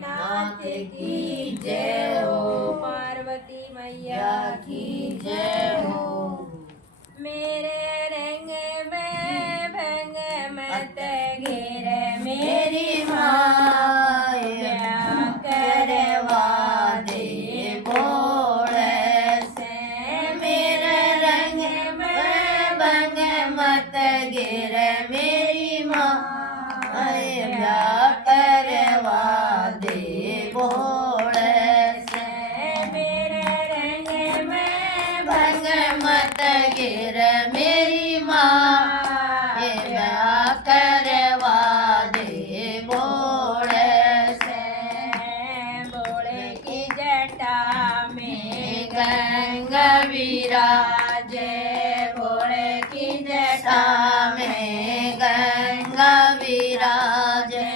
नाथ की जय हो। पार्वती मैया की जय हो। मेरे रंग में भंग मत घेर मेरी माँ, क्या करवा दे बोल से। मेरे रंग में भंग मत घेर मेरी माँ, क्या करवा दे बोल से। मेरे रंग में भंग मत घेर मेरी माँ, क्या करवा दे बोल से। बोले की जटा में गंगा विराजे, बोले की जटा में गंगा विराजे।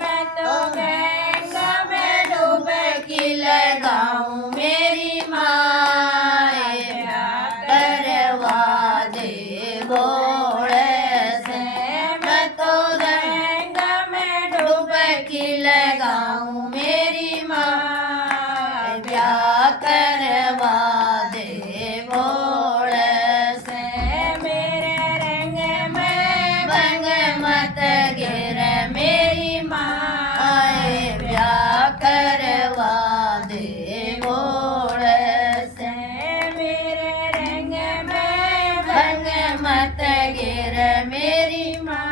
मैं तो गंगा में डुबकी लगाऊं मेरी माँ, क्या करवा दे बोल से। मैं तो गंगा में डुबकी लगाऊं मेरी माँ, क्या करवा दे बोल से। मेरे रंग में भंग मत घेर मेरी माँ, क्या करवा दे बोल से। मेरे रंग में भंग मत घेर मेरी माँ,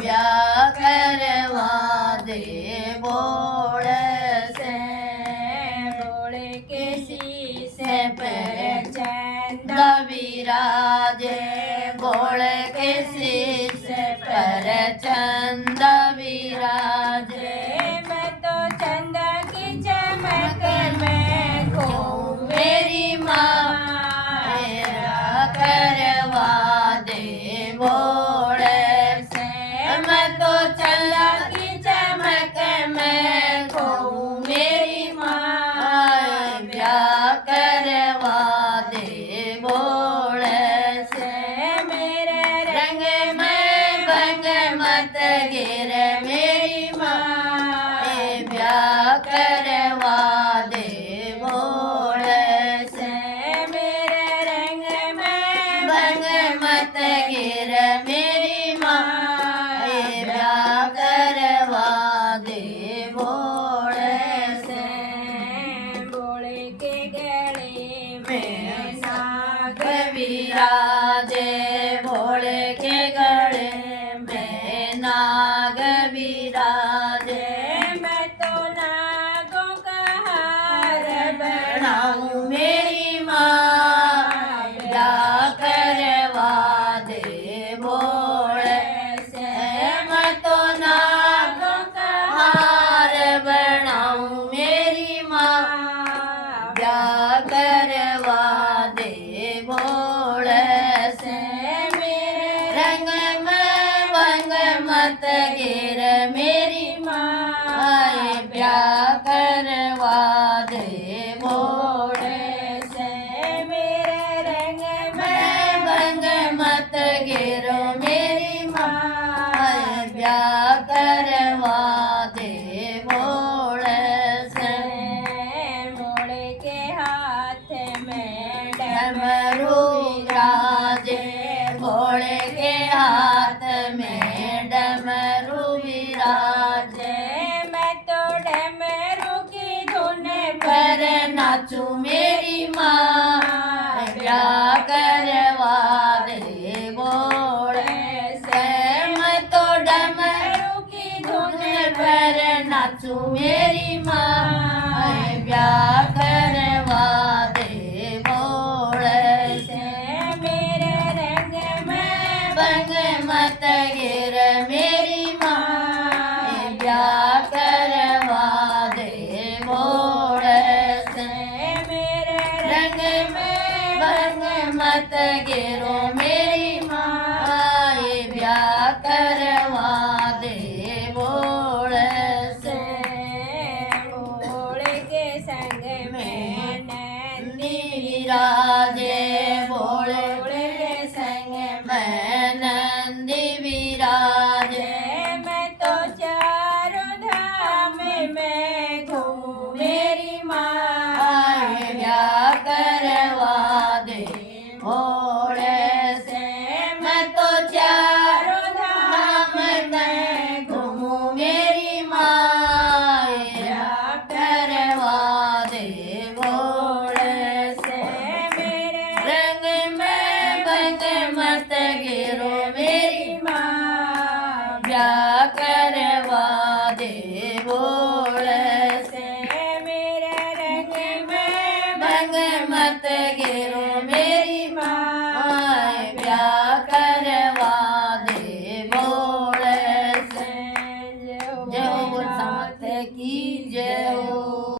क्या करवा दे बोल से। बोले के शीशे पर चंदा विराजे, बोले के शीशे पर चंदा विराजे। मैं तो चंदा की चमक में खो मेरी माँ, क्या करवा दे बोल से। मैं तो चंदा की चमक में खो मेरी माँ, क्या करवा दे बोल से। मेरे रंग में भंग मत घेर मेरी माँ, क्या करवा दे बोल से। मेरे रंग में भंग मत घेर मेरी माँ, क्या करवा दे बोल से। बोले के गले में नाग विराजे, बोले के गले में नाग विराजे। मैं तो नागों का हार बनाऊं मेरी माँ, क्या करवा दे बोल से। मैं तो नागों का हार बनाऊं मेरी माँ, क्या करवा दे बोल से। मेरे रंग में भंग मत घेर मेरी माँ, क्या करवा दे बोल से। मेरे रंग में भंग मत घेरो मेरी माँ, क्या करवा दे बोल से। मोड़े के हाथ में डमरू विराजे, भोले के हाथ में डमरू विराजे। मैं तो डमरू की धुन पर नाचूं मेरी माँ, क्या करवा दे बोल से। मैं तो डमरू की धुन पर नाचूं मेरी माँ, क्या करवा दे बोल से। मेरे रंग में भंग मत घेर मेरी माँ, क्या करवा दे बोल से। मेरे रंग में भंग मत घेरो मेरी माँ, क्या करवा दे बोल से। बोल के संग में नंदी विराजे, बोले के संग में नंदी विराजे। मैं तो चारों धाम रंग मत गिरो मेरी माँ ब्याह करवा दे बोल से मेरे रंग में भंग मत